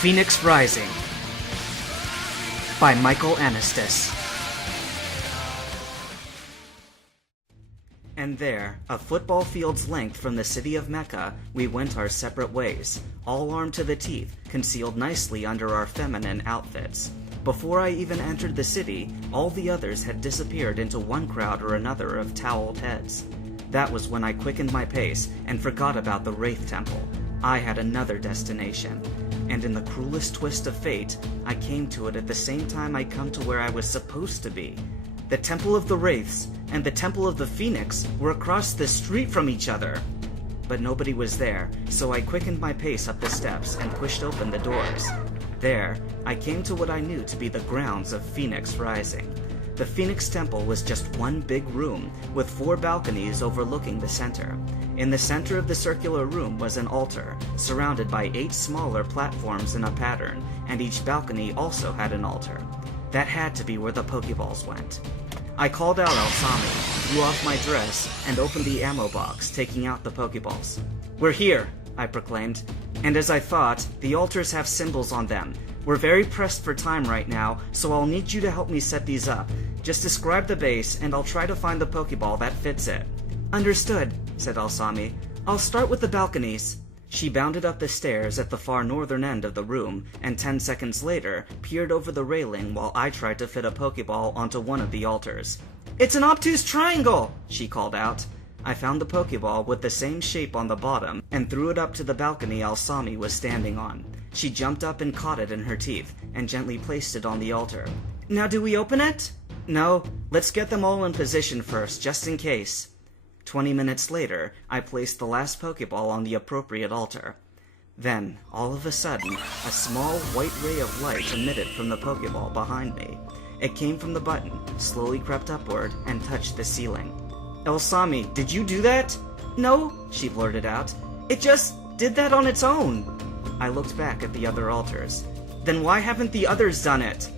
Phoenix Rising by Michael Anastas. And there, a football field's length from the city of Mecca, we went our separate ways, all armed to the teeth, concealed nicely under our feminine outfits. Before I even entered the city, all the others had disappeared into one crowd or another of toweled heads. That was when I quickened my pace and forgot about the Wraith Temple. I had another destination, and in the cruelest twist of fate, I came to it at the same time I'd come to where I was supposed to be. The Temple of the Wraiths and the Temple of the Phoenix were across the street from each other. But nobody was there, so I quickened my pace up the steps and pushed open the doors. There, I came to what I knew to be the grounds of Phoenix Rising. The Phoenix Temple was just one big room, with 4 balconies overlooking the center. In the center of the circular room was an altar, surrounded by 8 smaller platforms in a pattern, and each balcony also had an altar. That had to be where the Pokeballs went. I called out Alsami, threw off my dress, and opened the ammo box, taking out the Pokeballs. "We're here," I proclaimed. "And as I thought, the altars have symbols on them. We're very pressed for time right now, so I'll need you to help me set these up. Just describe the base, and I'll try to find the Pokeball that fits it." "Understood," said Alsami. "I'll start with the balconies." She bounded up the stairs at the far northern end of the room, and 10 seconds later, peered over the railing while I tried to fit a Pokeball onto one of the altars. "It's an obtuse triangle!" she called out. I found the Pokeball with the same shape on the bottom, and threw it up to the balcony Alsami was standing on. She jumped up and caught it in her teeth, and gently placed it on the altar. "Now do we open it?" "No, let's get them all in position first, just in case." 20 minutes later, I placed the last Pokeball on the appropriate altar. Then, all of a sudden, a small white ray of light emitted from the Pokeball behind me. It came from the button, slowly crept upward, and touched the ceiling. "Alsami, did you do that?" "No," she blurted out. "It just did that on its own." I looked back at the other altars. "Then why haven't the others done it?"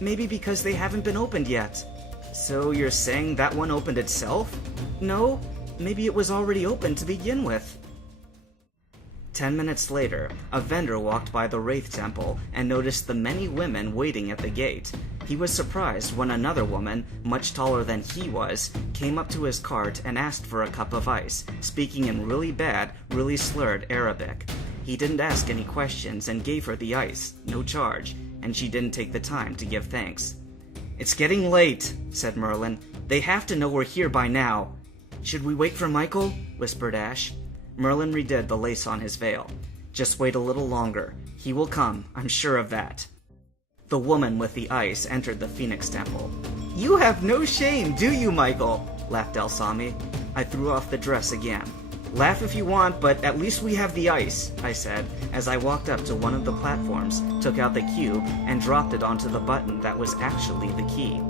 "Maybe because they haven't been opened yet." "So you're saying that one opened itself?" "No, maybe it was already open to begin with." 10 minutes later, a vendor walked by the Wraith Temple and noticed the many women waiting at the gate. He was surprised when another woman, much taller than he was, came up to his cart and asked for a cup of ice, speaking in really bad, really slurred Arabic. He didn't ask any questions and gave her the ice, no charge, and she didn't take the time to give thanks. "It's getting late," said Merlin. "They have to know we're here by now." "Should we wait for Michael?" whispered Ash. Merlin redid the lace on his veil. "Just wait a little longer. He will come, I'm sure of that." The woman with the ice entered the Phoenix Temple. "You have no shame, do you, Michael?" laughed Alsami. I threw off the dress again. "Laugh if you want, but at least we have the ice," I said, as I walked up to one of the platforms, took out the cube, and dropped it onto the button that was actually the key.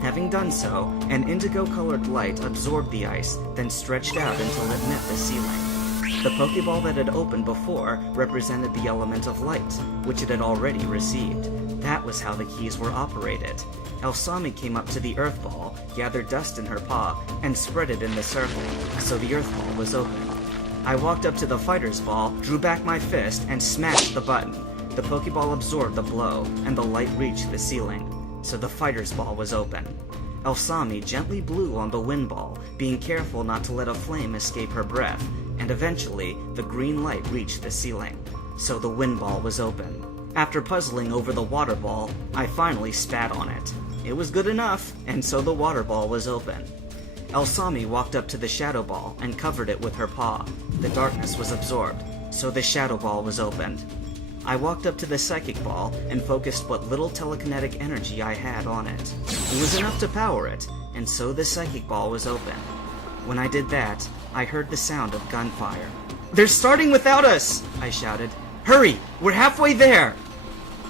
Having done so, an indigo-colored light absorbed the ice, then stretched out until it met the ceiling. The Pokeball that had opened before represented the element of light, which it had already received. That was how the keys were operated. Alsami came up to the Earth Ball, gathered dust in her paw, and spread it in the circle, so the Earth Ball was open. I walked up to the Fighter's Ball, drew back my fist, and smashed the button. The Pokeball absorbed the blow, and the light reached the ceiling, so the Fighter's Ball was open. Alsami gently blew on the Wind Ball, being careful not to let a flame escape her breath, and eventually the green light reached the ceiling, so the Wind Ball was open. After puzzling over the Water Ball, I finally spat on it. It was good enough, and so the Water Ball was open. Alsami walked up to the Shadow Ball and covered it with her paw. The darkness was absorbed, so the Shadow Ball was opened. I walked up to the Psychic Ball and focused what little telekinetic energy I had on it. It was enough to power it, and so the Psychic Ball was open. When I did that, I heard the sound of gunfire. "They're starting without us!" I shouted. "Hurry! We're halfway there!"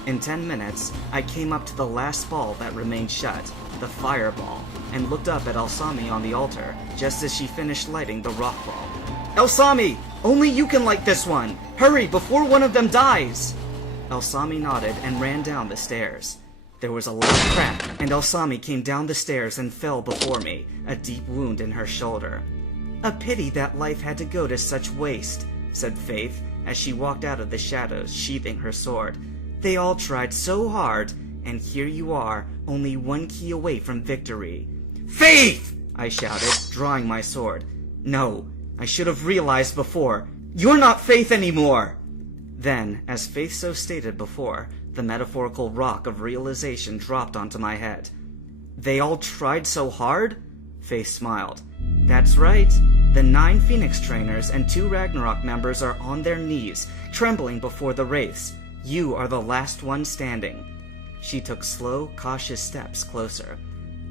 In 10 minutes, I came up to the last ball that remained shut, the Fireball, and looked up at Alsami on the altar, just as she finished lighting the Rock Ball. "Alsami! Only you can light this one! Hurry, before one of them dies!" Alsami nodded and ran down the stairs. There was a loud crack, and Alsami came down the stairs and fell before me, a deep wound in her shoulder. "A pity that life had to go to such waste," said Faith, as she walked out of the shadows, sheathing her sword. They all tried so hard, and here you are, only one key away from victory." "Faith!" I shouted, drawing my sword. "No, I should have realized before. You're not Faith anymore!" Then, as Faith so stated before, the metaphorical rock of realization dropped onto my head. "They all tried so hard?" Faith smiled. "That's right. The 9 Phoenix trainers and 2 Ragnarok members are on their knees, trembling before the wraiths. You are the last one standing." She took slow, cautious steps closer.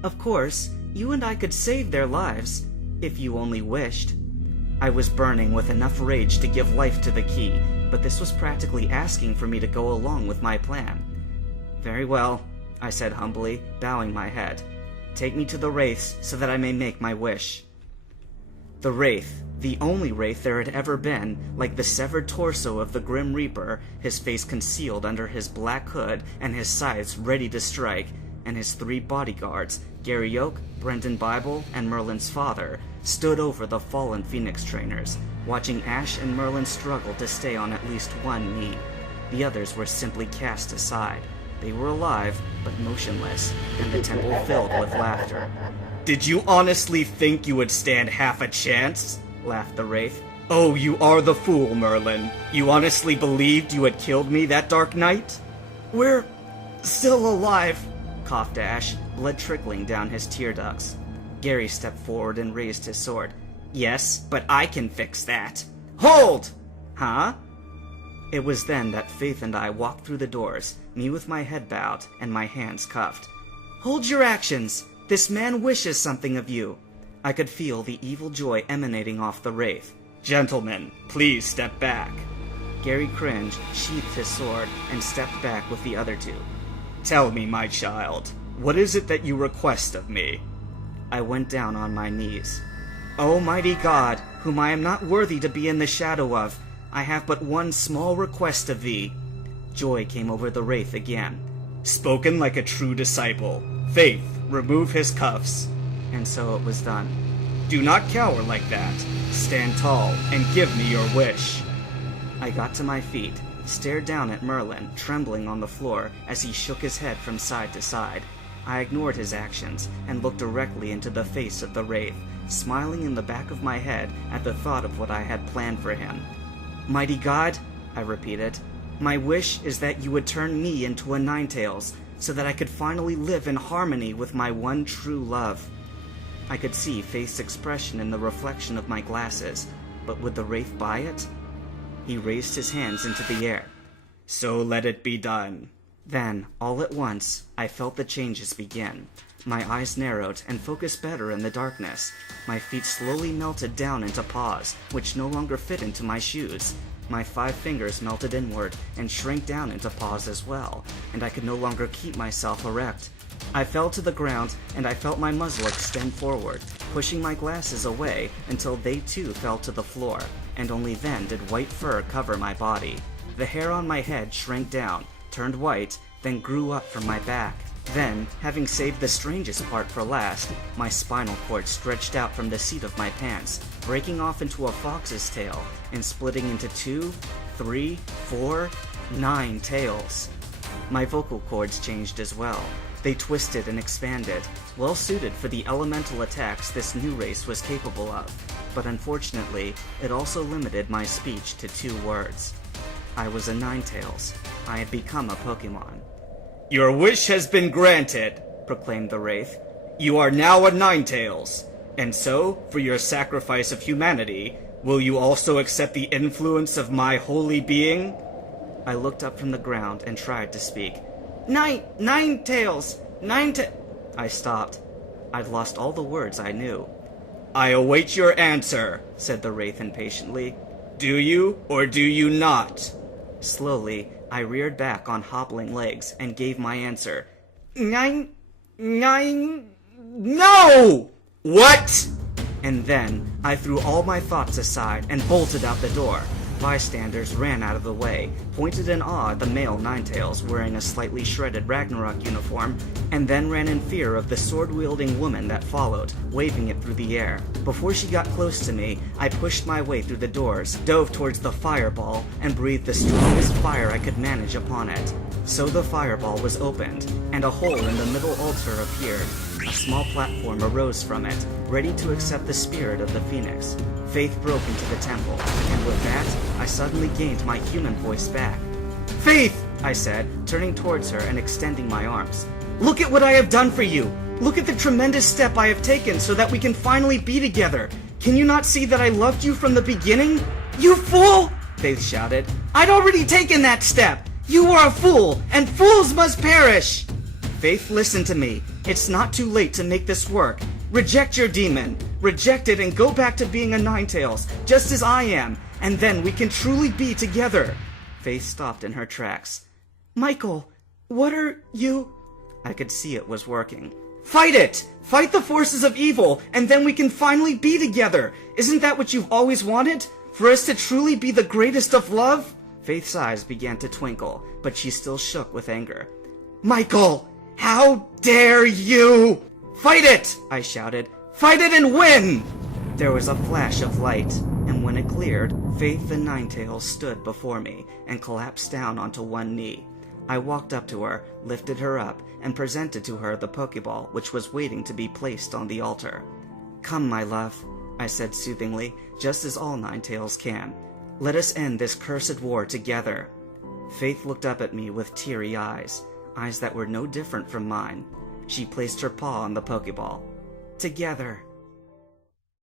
"Of course, you and I could save their lives, if you only wished." I was burning with enough rage to give life to the key, but this was practically asking for me to go along with my plan. "Very well," I said humbly, bowing my head. "Take me to the wraiths so that I may make my wish." The wraith, the only wraith there had ever been, like the severed torso of the Grim Reaper, his face concealed under his black hood and his scythes ready to strike, and his 3 bodyguards, Gary Oak, Brendan Bible, and Merlin's father, stood over the fallen Phoenix trainers, watching Ash and Merlin struggle to stay on at least one knee. The others were simply cast aside. They were alive, but motionless, and the temple filled with laughter. "Did you honestly think you would stand half a chance?" laughed the wraith. "Oh, you are the fool, Merlin. You honestly believed you had killed me that dark night?" "We're still alive," coughed Ash, blood trickling down his tear ducts. Gary stepped forward and raised his sword. "Yes, but I can fix that." "Hold!" "Huh?" It was then that Faith and I walked through the doors, me with my head bowed and my hands cuffed. "Hold your actions! This man wishes something of you." I could feel the evil joy emanating off the wraith. "Gentlemen, please step back." Gary cringed, sheathed his sword, and stepped back with the other 2. "Tell me, my child, what is it that you request of me?" I went down on my knees. "O mighty God, whom I am not worthy to be in the shadow of, I have but one small request of thee." Joy came over the wraith again. "Spoken like a true disciple. Faith, remove his cuffs." And so it was done. "Do not cower like that. Stand tall and give me your wish." I got to my feet, stared down at Merlin, trembling on the floor as he shook his head from side to side. I ignored his actions and looked directly into the face of the wraith, smiling in the back of my head at the thought of what I had planned for him. "Mighty God," I repeated, "my wish is that you would turn me into a Ninetales, so that I could finally live in harmony with my one true love." I could see Faith's expression in the reflection of my glasses, but would the wraith buy it? He raised his hands into the air. "So let it be done." Then, all at once, I felt the changes begin. My eyes narrowed and focused better in the darkness. My feet slowly melted down into paws, which no longer fit into my shoes. My 5 fingers melted inward and shrank down into paws as well, and I could no longer keep myself erect. I fell to the ground, and I felt my muzzle extend forward, pushing my glasses away until they too fell to the floor, and only then did white fur cover my body. The hair on my head shrank down, turned white, then grew up from my back. Then, having saved the strangest part for last, my spinal cord stretched out from the seat of my pants, breaking off into a fox's tail, and splitting into 2, 3, 4, 9 tails. My vocal cords changed as well. They twisted and expanded, well suited for the elemental attacks this new race was capable of, but unfortunately, it also limited my speech to 2 words. I was a Ninetales. I had become a Pokemon. "Your wish has been granted," proclaimed the wraith. "You are now a Ninetales. And so, for your sacrifice of humanity, will you also accept the influence of my holy being?" I looked up from the ground and tried to speak. Ninetales! I stopped. I'd lost all the words I knew. "I await your answer," said the wraith impatiently. "Do you, or do you not?" Slowly, I reared back on hobbling legs and gave my answer. No! What? And then, I threw all my thoughts aside and bolted out the door. Bystanders ran out of the way, pointed in awe at the male Ninetails wearing a slightly shredded Ragnarok uniform, and then ran in fear of the sword-wielding woman that followed, waving it through the air. Before she got close to me, I pushed my way through the doors, dove towards the fireball, and breathed the strongest fire I could manage upon it. So the fireball was opened, and a hole in the middle altar appeared. A small platform arose from it, ready to accept the spirit of the Phoenix. Faith broke into the temple, and with that, I suddenly gained my human voice back. "Faith!" I said, turning towards her and extending my arms. "Look at what I have done for you! Look at the tremendous step I have taken so that we can finally be together! Can you not see that I loved you from the beginning?" "You fool!" Faith shouted. "I'd already taken that step! You are a fool, and fools must perish!" "Faith, listen to me. It's not too late to make this work. Reject your demon. Reject it and go back to being a Ninetails, just as I am, and then we can truly be together." Faith stopped in her tracks. "Michael, what are you—" I could see it was working. "Fight it! Fight the forces of evil, and then we can finally be together! Isn't that what you've always wanted? For us to truly be the greatest of love?" Faith's eyes began to twinkle, but she still shook with anger. "Michael! How dare you!" "Fight it!" I shouted. "Fight it and win!" There was a flash of light, and when it cleared, Faith the Ninetails stood before me and collapsed down onto one knee. I walked up to her, lifted her up, and presented to her the Pokeball, which was waiting to be placed on the altar. "Come, my love," I said soothingly, just as all Ninetails can. "Let us end this cursed war together." Faith looked up at me with teary eyes that were no different from mine. She placed her paw on the Pokeball. "Together,"